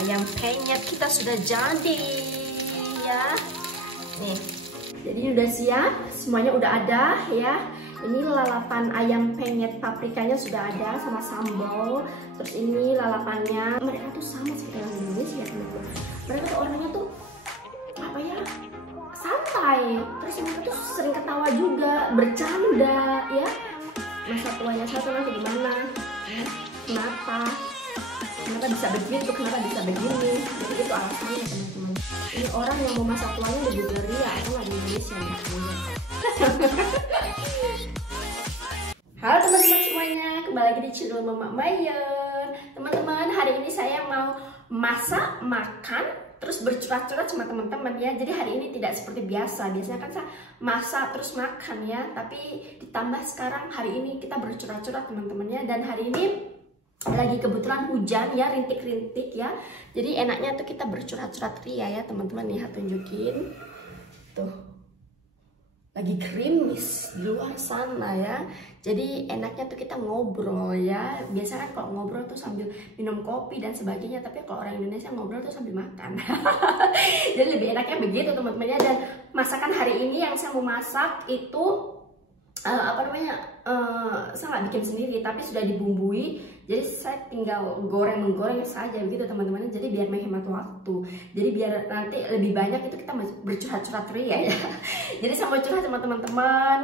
ayam penyet kita sudah jadi ya. Nih, jadi ini udah siap, semuanya udah ada ya. Ini lalapan ayam penyet paprikanya sudah ada sama sambal. Terus ini lalapannya, mereka tuh sama seperti orang Indonesia teman-teman. Mereka tuh orangnya tuh apa ya, santai. Terus mereka tuh sering ketawa juga, bercanda ya. Masa tuanya satu nanti gimana? Kenapa bisa begitu? Kenapa bisa begini? Jadi itu alasannya teman-teman. Ini orang yang mau masa tuanya di Bulgaria atau nggak di Indonesia nih. Halo teman-teman semuanya, kembali lagi di channel Mama Mayer. Teman-teman, hari ini saya mau masak, makan, terus bercurhat-curhat sama teman-teman ya. Jadi hari ini tidak seperti biasa. Biasanya kan saya masak terus makan ya. Tapi ditambah sekarang hari ini kita bercurhat-curhat teman-teman ya. Dan hari ini lagi kebetulan hujan ya, rintik-rintik ya. Jadi enaknya tuh kita bercurhat-curhat ria ya teman-teman. Nih, tunjukin tuh. Lagi gerimis di luar sana ya. Jadi enaknya tuh kita ngobrol ya. Biasanya kan kalau ngobrol tuh sambil minum kopi dan sebagainya. Tapi kalau orang Indonesia ngobrol tuh sambil makan. Jadi lebih enaknya begitu teman-teman ya. Dan masakan hari ini yang saya mau masak itu saya nggak bikin sendiri, tapi sudah dibumbui. Jadi saya tinggal menggoreng saja begitu teman-teman. Jadi biar menghemat waktu. Jadi biar nanti lebih banyak itu kita bercurhat-curhat ria ya. Jadi saya mau curhat sama teman-teman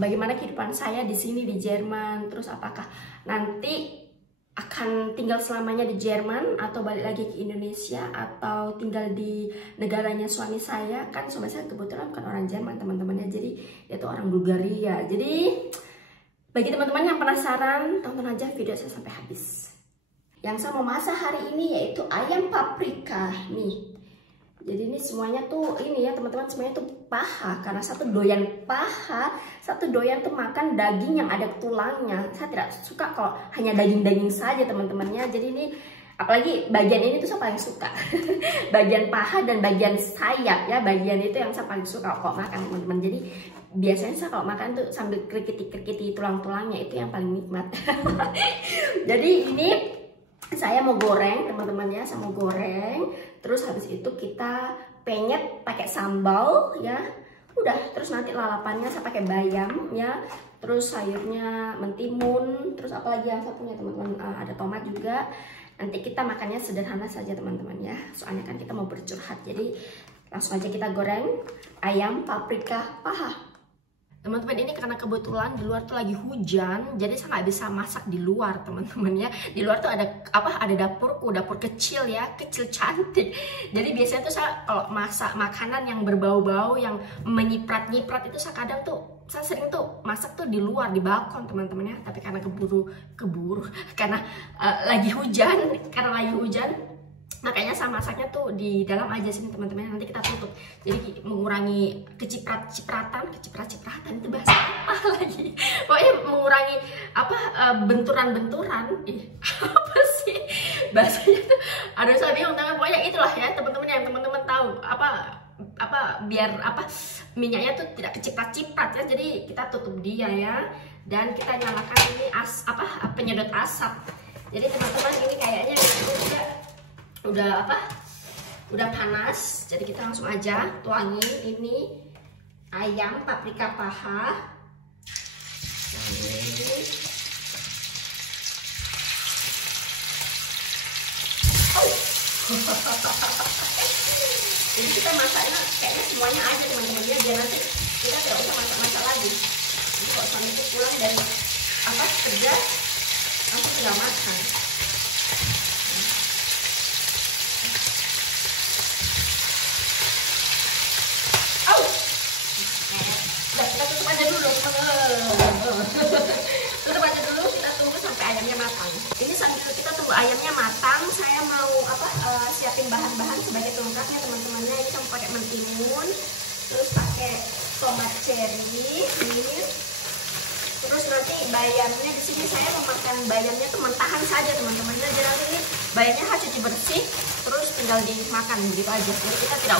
bagaimana kehidupan saya di sini di Jerman. Terus apakah nanti akan tinggal selamanya di Jerman atau balik lagi ke Indonesia atau tinggal di negaranya suami saya. Kan suami saya kebetulan bukan orang Jerman teman-temannya, jadi dia tuh orang Bulgaria. Jadi bagi teman-teman yang penasaran, tonton aja video saya sampai habis. Yang saya mau masak hari ini yaitu ayam paprika nih. Jadi ini semuanya tuh ini ya teman-teman, semuanya tuh paha. Karena satu doyan paha, satu doyan tuh makan daging yang ada tulangnya. Saya tidak suka kalau hanya daging-daging saja teman-temannya. Jadi ini apalagi bagian ini tuh saya paling suka. Bagian paha dan bagian sayap ya, bagian itu yang saya paling suka kalau makan teman-teman. Jadi biasanya saya kalau makan tuh sambil kerikiti tulang-tulangnya, itu yang paling nikmat. Jadi ini saya mau goreng teman-teman ya, saya mau goreng. Terus habis itu kita penyet pakai sambal ya. Udah, terus nanti lalapannya saya pakai bayam ya. Terus sayurnya mentimun. Terus apalagi yang saya punya teman-teman, ada tomat juga. Nanti kita makannya sederhana saja teman-teman ya. Soalnya kan kita mau bercurhat. Jadi langsung aja kita goreng ayam paprika paha. Teman-teman, ini karena kebetulan di luar tuh lagi hujan, jadi saya nggak bisa masak di luar teman-teman ya. Di luar tuh ada ada dapurku, dapur kecil ya, kecil cantik. Jadi biasanya tuh saya kalau masak makanan yang berbau-bau, yang menyiprat-nyiprat itu saya kadang tuh saya sering tuh masak tuh di luar, di balkon teman-teman ya. Tapi karena keburu karena lagi hujan, makanya saya masaknya tuh di dalam aja sini teman-teman. Nanti kita tutup, jadi mengurangi kecipratan itu bahasa apa lagi, pokoknya mengurangi benturan-benturan. Apa sih bahasanya tuh, aduh saya bingung. Tapi pokoknya itulah ya teman-teman, yang teman-teman tahu biar minyaknya tuh tidak keciprat-ciprat ya. Jadi kita tutup dia ya, dan kita nyalakan ini penyedot asap. Jadi teman-teman, ini kayaknya udah panas, jadi kita langsung aja tuangin ini ayam paprika paha. Jadi kita masaknya kayaknya semuanya aja teman-teman ya, biar nanti kita tidak usah masak-masak lagi. Jadi kalau suami itu pulang dari kerja langsung tinggal makan. Kita tunggu sampai ayamnya matang. Ini sambil kita tunggu ayamnya matang, saya mau siapin bahan-bahan sebagai pelengkapnya teman-temannya. Ini saya pakai mentimun, terus pakai tomat cherry, terus nanti bayamnya di sini saya memakan bayamnya tuh mentahan saja teman-teman. Jadi nanti ini bayamnya harus cuci bersih, terus tinggal dimakan begitu aja. Jadi kita tidak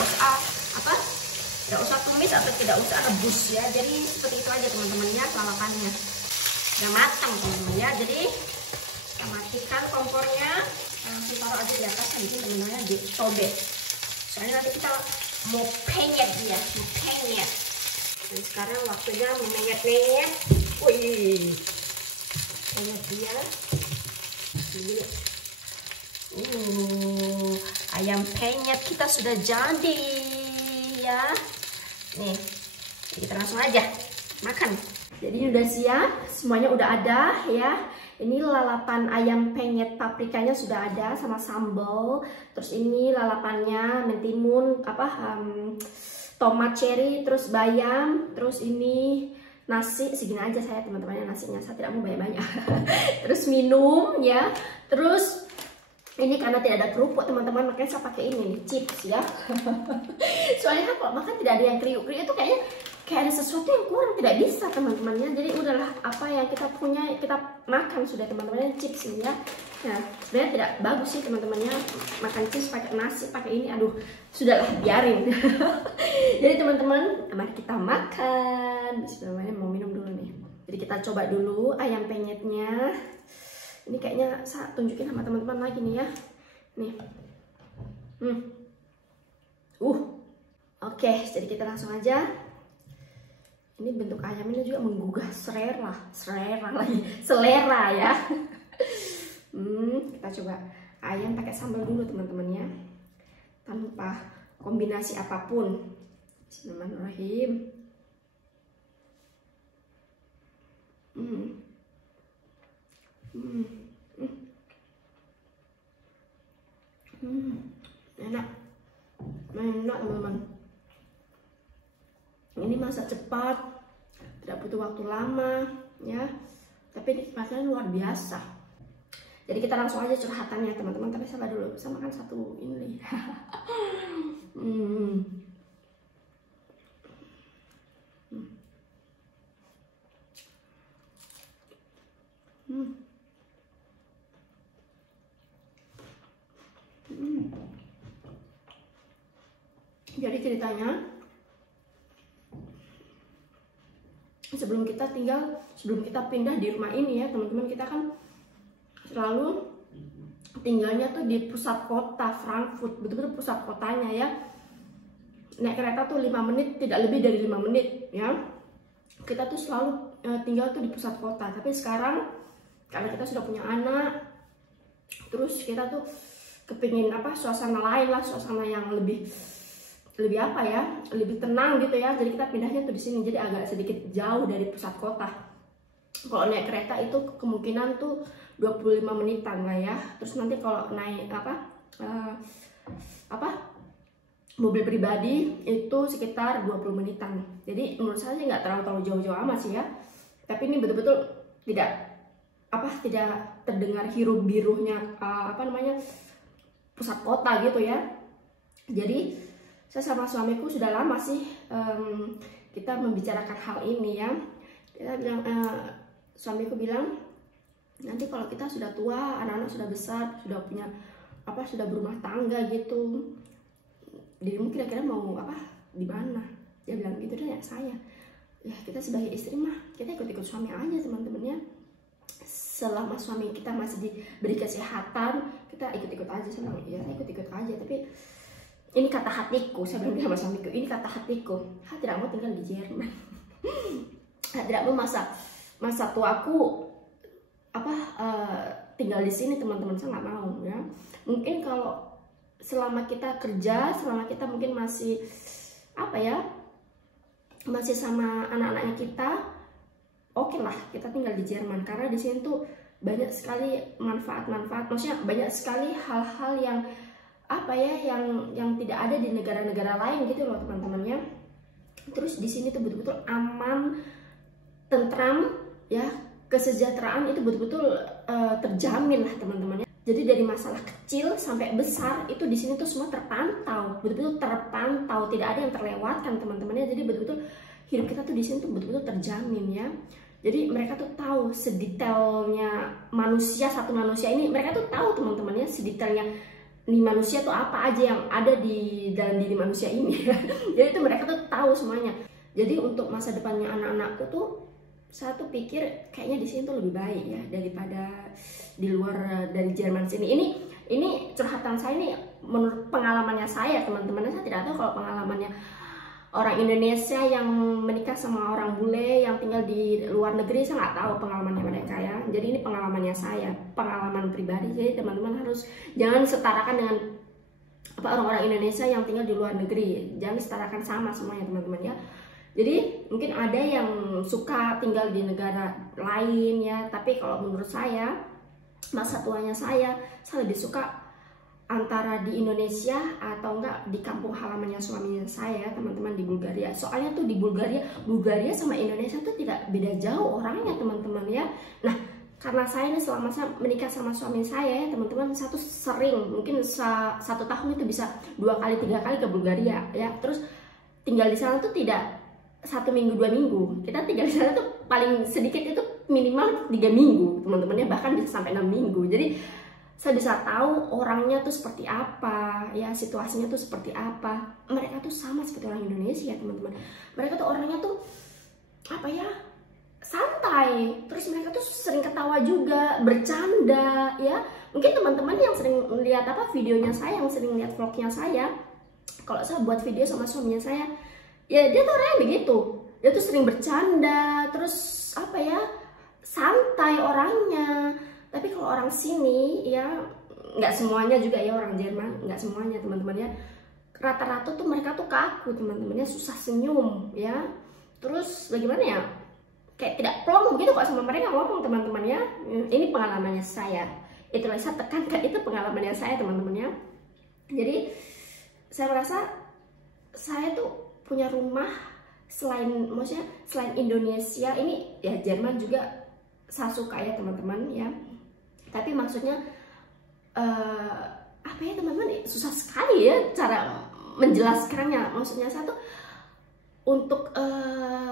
usah tumis atau tidak usah rebus ya. Jadi seperti itu aja teman-teman ya lalapannya. Udah matang teman-teman ya. Jadi Kita matikan kompornya, langsung taruh aja di atas, nanti teman-teman ditobek. Soalnya nanti kita mau penyet dia, mau penyet. Dan sekarang waktunya memenyet-menyet. Wih, penyet dia. Ini. Ayam penyet kita sudah jadi ya. Nih, kita langsung aja makan. Jadi udah siap, semuanya udah ada ya. Ini lalapan ayam penyet paprikanya sudah ada sama sambal. Terus ini lalapannya mentimun tomat cherry, terus bayam, terus ini nasi segini aja saya teman-temannya nasinya, saya tidak mau banyak-banyak. Terus minum ya. Terus ini karena tidak ada kerupuk teman-teman, makanya saya pakai ini nih, chips ya. Soalnya kalau makan tidak ada yang kriuk-kriuk itu kayak ada sesuatu yang kurang, tidak bisa teman-temannya. Jadi udahlah, apa yang kita punya kita makan sudah teman-temannya, chips ini ya. Nah sebenarnya tidak bagus sih teman-temannya makan chips pakai nasi pakai ini, aduh sudahlah biarin. Jadi teman-teman mari kita makan. Bismillahirrahmanirrahim, mau minum dulu nih. Jadi kita coba dulu ayam penyetnya. Ini kayaknya saya tunjukin sama teman-teman lagi nih ya. Nih. Oke, jadi kita langsung aja. Ini bentuk ayamnya juga menggugah selera ya. Kita coba ayam pakai sambal dulu teman-teman ya. Tanpa kombinasi apapun. Bismillahirrahmanirrahim. Enak teman-teman. Ini masak cepat, tidak butuh waktu lama ya, tapi nikmatnya luar biasa. Jadi kita langsung aja curhatannya teman-teman, tapi sabar dulu, saya makan satu ini. Jadi ceritanya sebelum kita pindah di rumah ini ya teman-teman, kita kan selalu tinggalnya tuh di pusat kota Frankfurt, betul-betul pusat kotanya ya. Naik kereta tuh 5 menit, tidak lebih dari 5 menit ya. Kita tuh selalu tinggal tuh di pusat kota. Tapi sekarang karena kita sudah punya anak, terus kita tuh kepingin suasana lain lah, suasana yang lebih lebih tenang gitu ya. Jadi kita pindahnya tuh di sini, jadi agak sedikit jauh dari pusat kota. Kalau naik kereta itu kemungkinan tuh 25 menitan lah ya. Terus nanti kalau naik mobil pribadi itu sekitar 20 menitan. Jadi menurut saya nggak terlalu jauh-jauh amat sih ya. Tapi ini betul-betul tidak terdengar hirup biruhnya pusat kota gitu ya. Jadi saya sama suamiku sudah lama sih kita membicarakan hal ini ya. Kita bilang, suamiku bilang nanti kalau kita sudah tua, anak-anak sudah besar, sudah punya sudah berumah tangga gitu, dirimu kira-kira mau di mana? Dia bilang gitu deh ya saya. Ya kita sebagai istri mah kita ikut-ikut suami aja teman-teman ya. Selama suami kita masih diberi kesehatan, kita ikut-ikut aja. Saya bilang ya ikut-ikut aja, tapi ini kata hatiku, saya bilang sama suamiku, ini kata hatiku, saya tidak mau tinggal di Jerman. Saya tidak mau masa tuaku tinggal di sini teman-teman, saya nggak mau ya. Mungkin kalau selama kita kerja, selama kita mungkin masih masih sama anak-anaknya kita, oke lah kita tinggal di Jerman, karena di sini tuh banyak sekali manfaat-manfaat, maksudnya banyak sekali hal-hal yang yang tidak ada di negara-negara lain gitu loh teman-temannya. Terus di sini tuh betul-betul aman, tentram ya, kesejahteraan itu betul-betul terjamin lah teman-temannya. Jadi dari masalah kecil sampai besar itu di sini tuh semua terpantau, betul-betul terpantau, tidak ada yang terlewatkan teman-temannya. Jadi betul-betul hidup kita tuh di sini tuh betul-betul terjamin ya. Jadi mereka tuh tahu sedetailnya manusia, satu manusia ini mereka tuh tahu teman-temannya sedetailnya nih manusia tuh apa aja yang ada di dalam diri manusia ini. Jadi itu mereka tuh tahu semuanya. Jadi untuk masa depannya anak-anakku tuh saya tuh pikir kayaknya di sini tuh lebih baik ya daripada di luar dari Jerman sini. Ini curhatan saya, ini menurut pengalamannya saya teman-teman. Saya tidak tahu kalau pengalamannya orang Indonesia yang menikah sama orang bule yang tinggal di luar negeri, saya nggak tahu pengalamannya mereka ya. Jadi ini pengalamannya saya, pengalaman pribadi. Jadi teman-teman harus jangan setarakan dengan apa orang-orang Indonesia yang tinggal di luar negeri. Jangan setarakan sama semuanya teman-teman ya. Jadi mungkin ada yang suka tinggal di negara lain ya, tapi kalau menurut saya, masa tuanya saya lebih suka antara di Indonesia atau enggak di kampung halamannya suaminya saya, teman-teman, di Bulgaria. Soalnya tuh di Bulgaria sama Indonesia tuh tidak beda jauh orangnya teman-teman ya. Nah, karena saya ini selama saya menikah sama suami saya ya teman-teman, saya tuh sering, mungkin satu tahun itu bisa 2 kali 3 kali ke Bulgaria ya. Terus tinggal di sana tuh tidak 1 minggu 2 minggu, kita tinggal di sana tuh paling sedikit itu minimal 3 minggu teman-teman ya, bahkan bisa sampai 6 minggu. Jadi saya bisa tahu orangnya tuh seperti apa ya, situasinya tuh seperti apa. Mereka tuh sama seperti orang Indonesia ya teman-teman. Mereka tuh orangnya tuh apa ya, santai, terus mereka tuh sering ketawa juga, bercanda ya. Mungkin teman-teman yang sering lihat apa videonya saya, yang sering lihat vlognya saya, kalau saya buat video sama suaminya saya, ya dia tuh orangnya begitu. Dia tuh sering bercanda, terus apa ya, santai orangnya. Tapi kalau orang sini ya, nggak semuanya juga ya orang Jerman, nggak semuanya teman-teman ya. Rata-rata tuh mereka tuh kaku teman-teman ya, susah senyum ya. Terus bagaimana ya, kayak tidak plong begitu kok sama mereka ngomong teman-teman ya. Ini pengalamannya saya. Itulah saya tekankan, itu pengalamannya saya teman-teman ya. Jadi saya merasa saya tuh punya rumah maksudnya selain Indonesia ini ya, Jerman juga saya suka ya teman-teman ya. Tapi maksudnya apa ya teman-teman, susah sekali ya cara menjelaskannya. Maksudnya saya tuh untuk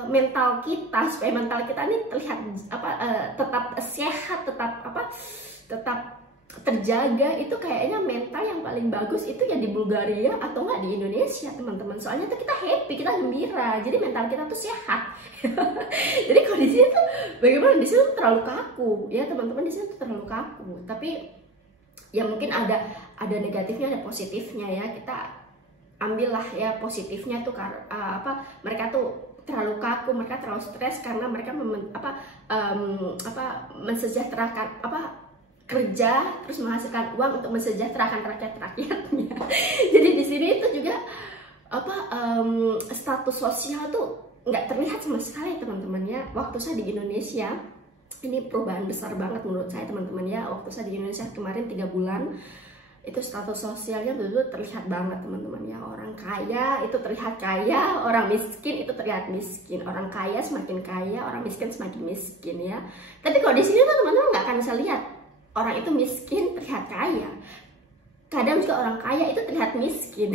mental kita, supaya mental kita ini terlihat apa tetap sehat, tetap terjaga, itu kayaknya mental yang paling bagus itu ya di Bulgaria atau enggak di Indonesia teman-teman. Soalnya tuh kita happy, kita gembira, jadi mental kita tuh sehat. Jadi kalau di sini tuh bagaimana, di sini tuh terlalu kaku ya teman-teman, di sini tuh terlalu kaku. Tapi ya mungkin ada negatifnya, ada positifnya ya. Kita ambillah ya positifnya tuh mereka tuh terlalu kaku, mereka terlalu stres karena mereka mensejahterakan kerja terus menghasilkan uang untuk mensejahterakan rakyatnya. Jadi di sini itu juga status sosial tuh nggak terlihat sama sekali teman-teman ya. Waktu saya di Indonesia, ini perubahan besar banget menurut saya teman-teman ya. Waktu saya di Indonesia kemarin 3 bulan, itu status sosialnya betul-betul terlihat banget teman-teman ya. Orang kaya itu terlihat kaya, orang miskin itu terlihat miskin. Orang kaya semakin kaya, orang miskin semakin miskin ya. Tapi kalau di sini tuh teman-teman nggak akan bisa lihat orang itu miskin terlihat kaya. Kadang juga orang kaya itu terlihat miskin.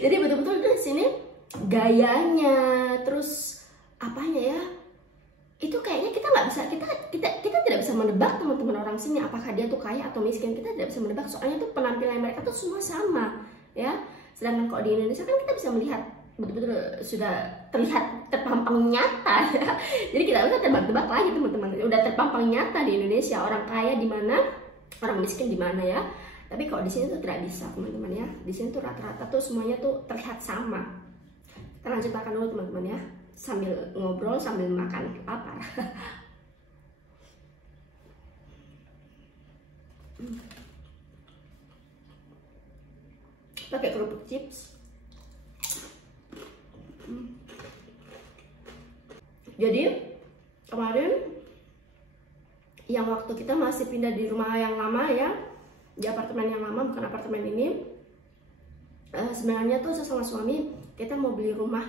Jadi betul-betul di sini gayanya, terus apanya ya, itu kayaknya kita nggak bisa, kita tidak bisa menebak teman-teman orang sini apakah dia tuh kaya atau miskin. Kita tidak bisa menebak, soalnya tuh penampilan mereka tuh semua sama ya. Sedangkan kalau di Indonesia kan kita bisa melihat betul-betul sudah terlihat terpampang nyata ya. Jadi kita udah tebak-tebak lagi teman-teman, udah terpampang nyata di Indonesia orang kaya di mana, orang miskin di mana ya. Tapi kalau di sini tuh tidak bisa teman-teman ya. Di sini tuh rata-rata tuh semuanya tuh terlihat sama. Kita lanjut makan dulu teman-teman ya, sambil ngobrol sambil makan, lapar. Pakai kerupuk chips. Jadi kemarin yang waktu kita masih pindah di rumah yang lama ya, di apartemen yang lama, bukan apartemen ini, sebenarnya tuh saya sama suami kita mau beli rumah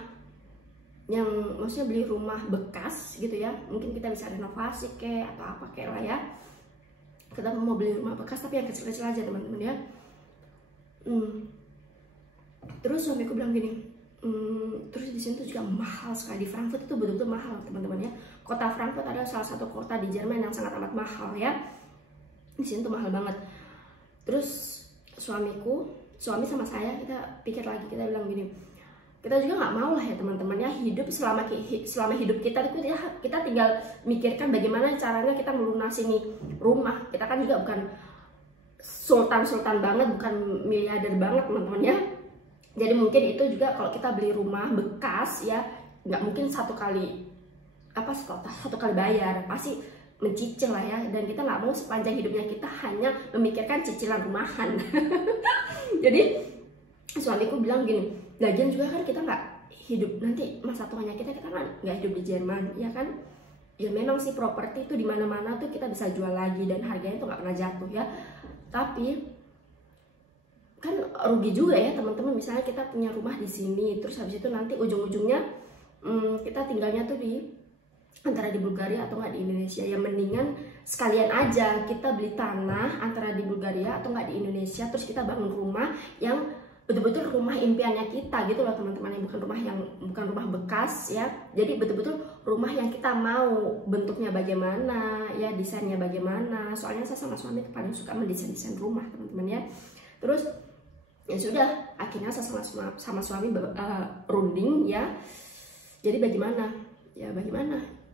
yang, maksudnya beli rumah bekas gitu ya. Mungkin kita bisa renovasi kayak atau apa kayak lah ya. Kita mau beli rumah bekas tapi yang kecil-kecil aja teman-teman ya. Terus suamiku bilang gini, terus di sini tuh juga mahal sekali. Di Frankfurt itu betul-betul mahal teman-teman ya. Kota Frankfurt adalah salah satu kota di Jerman yang sangat amat mahal ya. Di sini tuh mahal banget. Terus suami sama saya, kita pikir lagi, kita bilang gini, kita juga nggak mau lah ya teman-teman ya, hidup selama hidup kita itu ya, kita tinggal mikirkan bagaimana caranya kita melunasi nih rumah. Kita kan juga bukan sultan banget, bukan miliarder banget teman-teman ya. Jadi mungkin itu juga kalau kita beli rumah bekas ya, nggak mungkin satu kali bayar, pasti mencicil lah ya. Dan kita nggak mau sepanjang hidupnya kita hanya memikirkan cicilan rumahan. Jadi suamiku bilang gini, lagian juga kan kita nggak hidup nanti masa tuanya kita kan nggak hidup di Jerman ya kan. Ya memang sih properti itu di mana-mana tuh kita bisa jual lagi dan harganya tuh nggak pernah jatuh ya. Tapi kan rugi juga ya teman-teman, misalnya kita punya rumah di sini terus habis itu nanti ujung-ujungnya kita tinggalnya tuh antara di Bulgaria atau nggak di Indonesia. Ya mendingan sekalian aja kita beli tanah antara di Bulgaria atau nggak di Indonesia, terus kita bangun rumah yang betul-betul rumah impiannya kita gitu loh teman-teman, yang bukan rumah bekas ya. Jadi betul-betul rumah yang kita mau, bentuknya bagaimana ya, desainnya bagaimana. Soalnya saya sama suami paling suka mendesain rumah teman-teman ya. Terus ya sudah, akhirnya saya sama suami runding ya. Jadi bagaimana ya,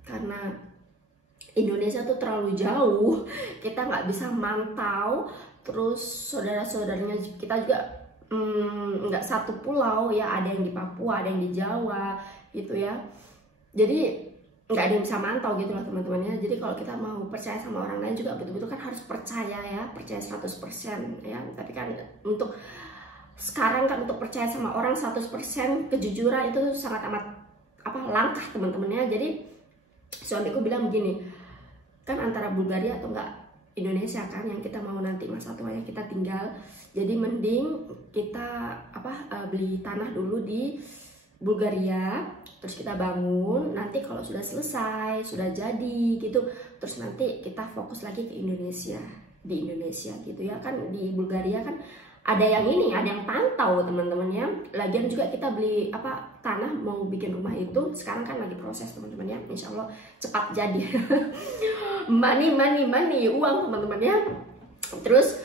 karena Indonesia tuh terlalu jauh, kita nggak bisa mantau. Terus saudara-saudaranya kita juga nggak satu pulau ya, ada yang di Papua, ada yang di Jawa gitu ya. Jadi nggak ada yang bisa mantau gitu lah teman-teman ya. Jadi kalau kita mau percaya sama orang lain juga betul-betul kan harus percaya ya, percaya 100% ya. Tapi kan untuk sekarang kan untuk percaya sama orang 100% kejujuran itu sangat amat langkah teman-teman ya. Jadi suamiku bilang begini, kan antara Bulgaria atau enggak Indonesia kan yang kita mau nanti masa tuanya kita tinggal. Jadi mending kita beli tanah dulu di Bulgaria, terus kita bangun. Nanti kalau sudah selesai, sudah jadi gitu, terus nanti kita fokus lagi ke Indonesia, di Indonesia gitu ya. Kan di Bulgaria kan ada yang pantau teman-teman ya. Lagian juga kita beli tanah mau bikin rumah itu sekarang kan lagi proses teman-teman ya. Insya Allah cepat jadi. money uang teman-teman ya. Terus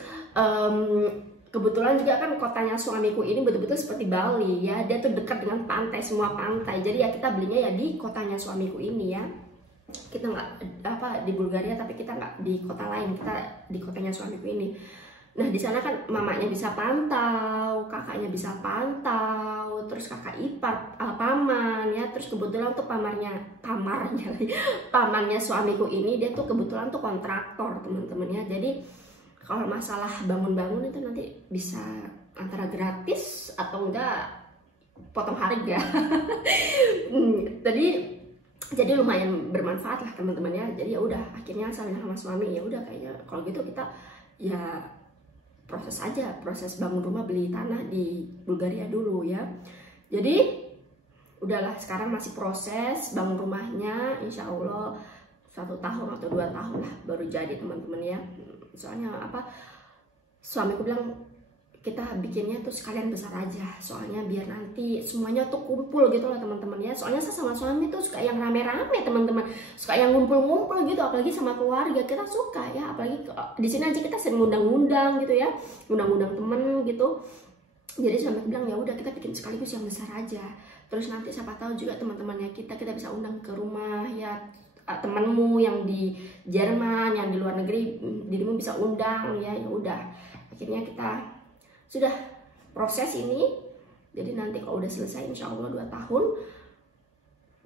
kebetulan juga kan kotanya suamiku ini betul-betul seperti Bali ya. Dia tuh dekat dengan pantai, semua pantai. Jadi ya kita belinya ya di kotanya suamiku ini ya. Kita nggak di Bulgaria, tapi kita nggak di kota lain, kita di kotanya suamiku ini. Nah di sana kan mamanya bisa pantau, kakaknya bisa pantau, terus kakak ipar, paman ya. Terus kebetulan tuh pamannya suamiku ini dia tuh kebetulan tuh kontraktor teman-teman ya. Jadi kalau masalah bangun-bangun itu nanti bisa antara gratis atau enggak potong harga. Jadi lumayan bermanfaat lah teman-teman ya. Jadi ya udah akhirnya saya sama suami ya udah kayaknya kalau gitu kita ya proses bangun rumah, beli tanah di Bulgaria dulu ya. Jadi udahlah, sekarang masih proses bangun rumahnya, insya Allah 1 tahun atau 2 tahun lah baru jadi teman-teman ya. Soalnya suamiku bilang kita bikinnya tuh sekalian besar aja, soalnya biar nanti semuanya tuh kumpul gitu loh teman-teman ya. Soalnya saya sama suami tuh suka yang rame-rame teman-teman, suka yang ngumpul-ngumpul gitu, apalagi sama keluarga kita suka ya. Apalagi di sini aja kita sering ngundang-ngundang gitu ya, ngundang-ngundang temen gitu. Jadi suami bilang ya udah kita bikin sekaligus yang besar aja. Terus nanti siapa tahu juga teman-temannya kita bisa undang ke rumah ya. Temenmu yang di Jerman, yang di luar negeri, dirimu bisa undang ya. Ya udah akhirnya kita sudah proses ini. Jadi nanti kalau udah selesai insya Allah 2 tahun,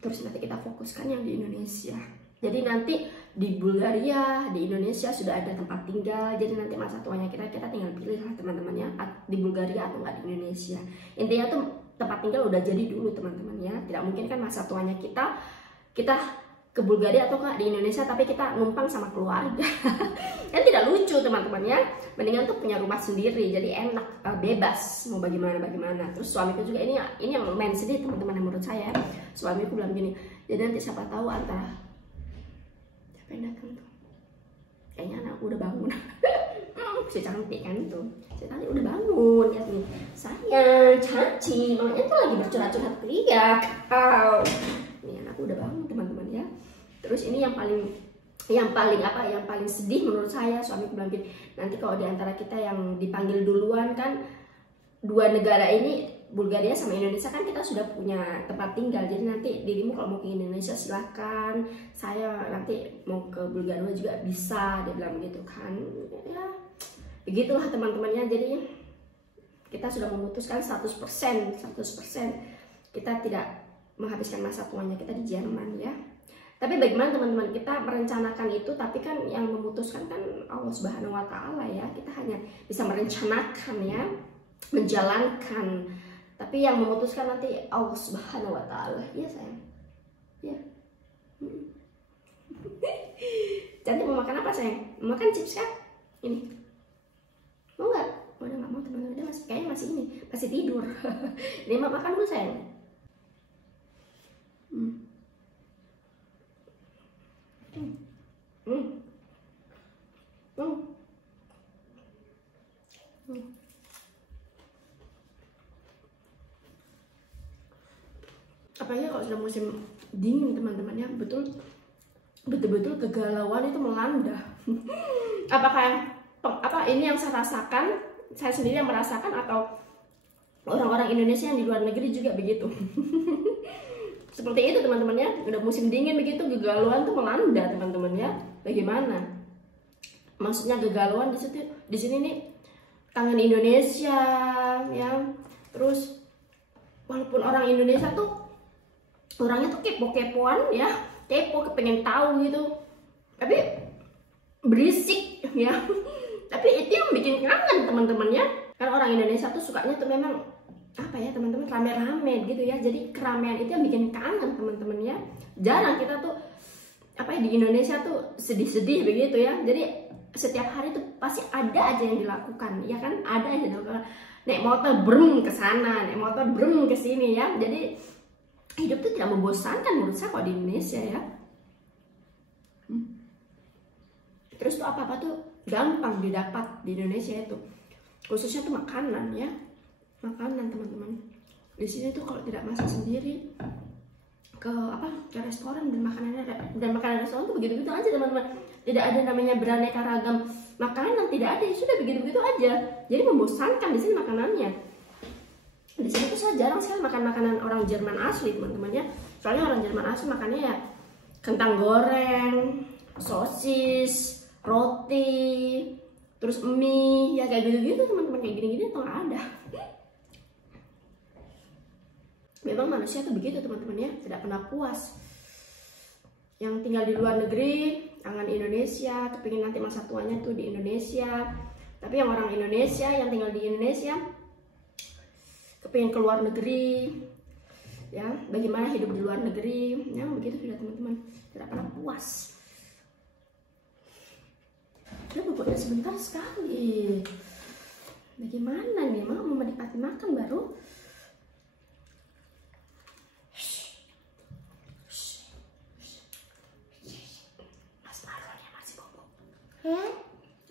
terus nanti kita fokuskan yang di Indonesia. Jadi nanti di Bulgaria, di Indonesia sudah ada tempat tinggal. Jadi nanti masa tuanya kita tinggal pilih lah teman-teman ya, di Bulgaria atau nggak di Indonesia. Intinya tuh tempat tinggal udah jadi dulu teman-teman ya. Tidak mungkin kan masa tuanya kita ke Bulgaria atau nggak di Indonesia tapi kita numpang sama keluarga. Kan tidak lucu teman-teman ya. Mendingan tuh punya rumah sendiri, jadi enak, bebas mau bagaimana. Terus suamiku juga ini yang main sedih teman-teman menurut saya. Suamiku bilang gini, jadi nanti siapa tahu antara siapa yang datang tuh, kayaknya anakku udah bangun. Si cantik kan tuh, si cantik udah bangun ya nih. Sayang, Caci, mamanya tuh lagi bercurhat-curhat teriak. Ini anakku udah bangun teman-teman ya. Terus ini yang paling sedih menurut saya, suami bilang gini, nanti kalau diantara kita yang dipanggil duluan kan 2 negara ini Bulgaria sama Indonesia kan kita sudah punya tempat tinggal, jadi nanti dirimu kalau mau ke Indonesia silahkan, saya nanti mau ke Bulgaria juga bisa, dia bilang begitu kan. Ya begitulah teman-temannya, jadi kita sudah memutuskan 100% kita tidak menghabiskan masa tuanya kita di Jerman ya. Tapi bagaimana teman-teman, kita merencanakan itu, tapi kan yang memutuskan kan Allah Subhanahu wa Ta'ala ya. Kita hanya bisa merencanakan ya, menjalankan, tapi yang memutuskan nanti Allah Subhanahu wa Ta'ala ya sayang ya. Jadi mau makan apa sayang? Mau makan chips kan? Ini mau nggak? Udah nggak mau teman-teman, dia masih kayaknya masih ini, masih tidur. Ini mau makan dulu sayang. Apalagi kalau sudah musim dingin teman-teman ya, betul-betul kegalauan itu melanda. Apakah ini yang saya rasakan, saya sendiri yang merasakan, atau orang-orang Indonesia yang di luar negeri juga begitu? Seperti itu teman-teman ya, udah musim dingin begitu kegalauan tuh melanda teman-teman ya. Bagaimana? Maksudnya kegalauan di sini nih, kangen Indonesia ya. Terus walaupun orang Indonesia tuh orangnya tuh kepo-kepoan ya, kepo, kepengen tahu gitu, tapi berisik ya. Tapi itu yang bikin kangen teman-teman ya. Kan orang Indonesia tuh sukanya tuh memang apa ya teman-teman, rame-rame gitu ya. Jadi keramaian itu yang bikin kangen teman-teman ya. Jarang kita tuh apa ya di Indonesia tuh sedih-sedih begitu ya. Jadi setiap hari tuh pasti ada aja yang dilakukan ya kan, ada aja dilakukan. Naik motor brem ke sana, naik motor brem ke sini ya. Jadi hidup tuh tidak membosankan menurut saya kalau di Indonesia ya. Terus tuh apa-apa tuh gampang didapat di Indonesia itu, khususnya tuh makanan ya, makanan teman-teman. Di sini tuh kalau tidak masak sendiri ke restoran dan makanan restoran tuh begitu-begitu aja teman-teman. Tidak ada namanya beraneka ragam makanan, tidak ada, ya sudah begitu-begitu aja. Jadi membosankan di sini makanannya. Di sini tuh saya jarang sekali makan makanan orang Jerman asli teman-teman ya. Soalnya orang Jerman asli makannya ya kentang goreng, sosis, roti, terus mie, ya kayak gitu-gitu teman-teman, kayak gini-gini tuh nggak ada. Memang manusia tuh begitu teman-teman ya, tidak pernah puas. Yang tinggal di luar negeri, kangen Indonesia, kepingin nanti masa tuanya tuh di Indonesia. Tapi yang orang Indonesia yang tinggal di Indonesia kepingin keluar negeri, ya bagaimana hidup di luar negeri, ya begitu sudah teman-teman, tidak pernah puas. Ya pokoknya sebentar sekali. Bagaimana nih, mau menikmati makan baru.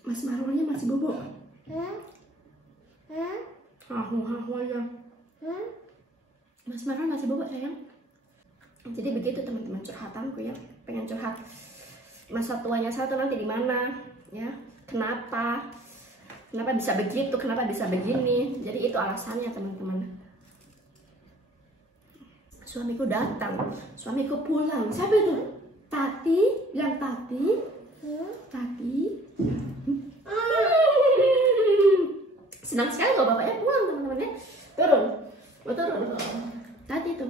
Mas marulnya masih bobo. Hahu aja. Mas marul masih bobo sayang. Jadi begitu teman-teman curhatanku ya. Pengen curhat masa tuanya saya tuh nanti di mana ya. Kenapa bisa begitu, kenapa bisa begini. Jadi itu alasannya teman-teman. Suamiku datang, suamiku pulang. Siapa itu? Tati, bilang Tati. Tati. Senang sekali kalau bapaknya pulang teman-teman ya. Turun. Tati tuh.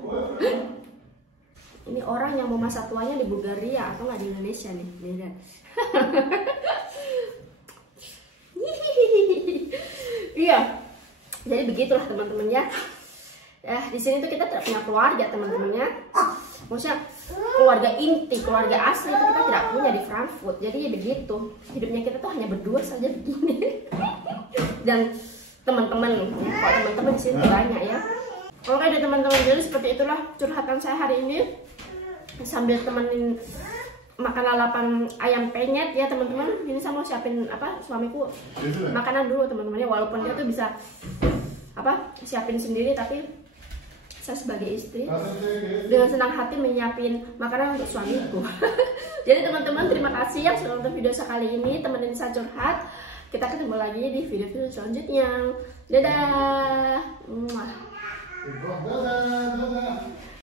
Ini orang yang mau masa tuanya di Bulgaria atau nggak di Indonesia nih. Lihat. Iya. Jadi begitulah teman-teman ya. Di sini tuh kita tidak punya keluarga teman-teman ya. Maksudnya keluarga inti, keluarga asli itu kita tidak punya di Frankfurt. Jadi ya begitu. Hidupnya kita tuh hanya berdua saja begini. Dan teman-teman, kalau teman-teman di sini banyak ya. Oke deh teman-teman, jadi seperti itulah curhatan saya hari ini. Sambil temenin makan lalapan ayam penyet ya teman-teman. Ini saya mau siapin suamiku makanan dulu teman-teman ya. Walaupun dia tuh bisa siapin sendiri, tapi saya sebagai istri dengan senang hati menyiapin makanan untuk suamiku. Jadi teman-teman, terima kasih yang sudah nonton video saya kali ini, temenin saya curhat. Kita ketemu lagi di video-video selanjutnya. Dadah. Dadah, dadah.